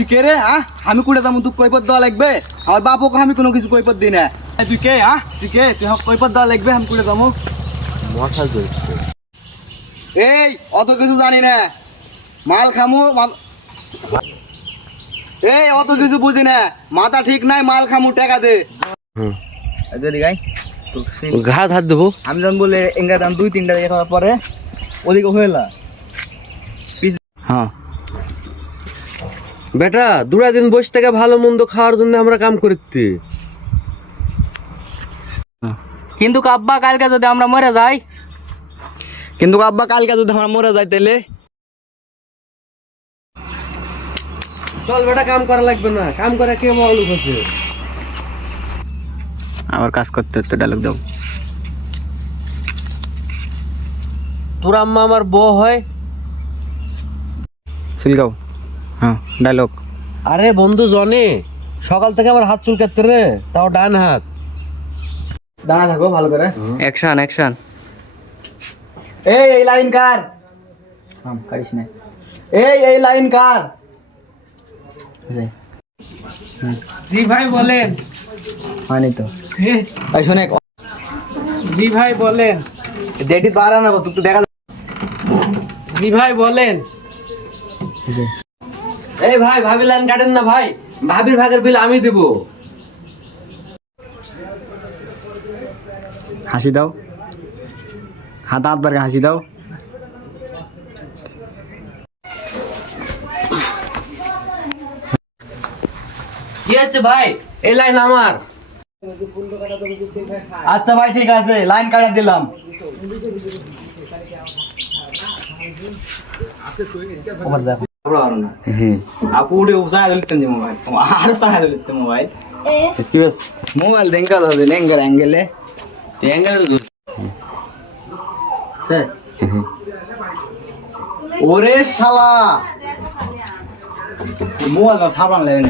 তুই কে রে? আমি কুড়ে দাম তুই কৈপত দেওয়া লাগবে? আমার বাপকে আমি কোনো কিছু কৈপত দিই না। তুই কে? তুই কে? তুই কৈপত দেওয়া লাগবে আমি কুড়ে দাম? মাথা ধরছে। এই অত কিছু জানি না, মাল খামু। এই অত কিছু বুঝি না, মাথা ঠিক নাই, মাল খামু, টাকা দে। ঘাট হাত দেবো। আমি যখন বলে এঙ্গা দাম 2-3টা দিয়ে খাওয়ার পরে ওদিকে হইলা। হ্যাঁ বেটা, দুটা দিন বসে থেকে ভালো মন্দ খাওয়ার জন্য আমরা কাম করতে। কিন্তু আব্বা কালকে যদি আমরা মরে যাই, কিন্তু আব্বা কালকে যদি আমরা মরে যাই তাইলে? চল বেটা, কাম করা লাগবে না, কাম করা কে মালুক আছে। আবার কাজ করতে হতে ডায়লগ দাও। তোর আম্মা আমার বউ হয়। সিলগাও। হ্যাঁ, ডায়লগ। আরে বন্ধু জনে, সকাল থেকে আমার হাত চুলকাচ্ছে রে, তাও ডান হাত। দাঁড়া থাকো ভালো করে। Action action. এই লাইন কার? কারিস না। এই লাইন কার? জি ভাই বলেন। হয়নি তো। ভাই শোনে, জি ভাই বলেন। ডেটি বাড়া না, তুই তো দেখা। জি ভাই বলেন। এই ভাই, ভাবি লাইন কাটেন না ভাই, ভাবির ভাগের বিল আমি দেব। হাসি দাও, হাত বার হাসি দাও। কি আছে ভাই, এই লাইন আমার। আচ্ছা ভাই ঠিক আছে, লাইন কাটা দিলাম। মোবাইল দেখা যাবে নেঙ্গার অ্যাঙ্গেলে। ওরে শালা, মোবাইল সাবান লাগে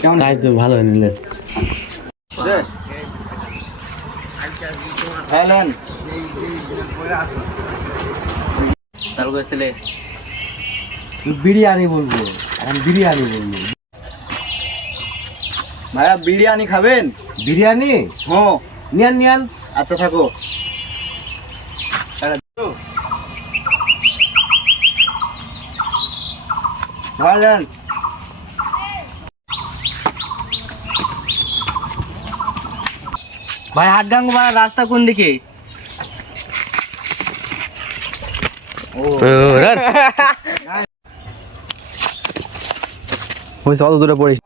কেমন? তাই তো ভালো নিলে। হ্যালেন বিরিয়ানি বলবো, এখন বিরিয়ানি বলবো। ভাইয়া বিরিয়ানি খাবেন? বিরিয়ানি? হ্যাঁ। নিয়ান নিয়ান। আচ্ছা থাকো। ভাইজান ভাই হাটগাঙ্গা রাস্তা কোন দিকে? ওই অত দূরে পড়িস।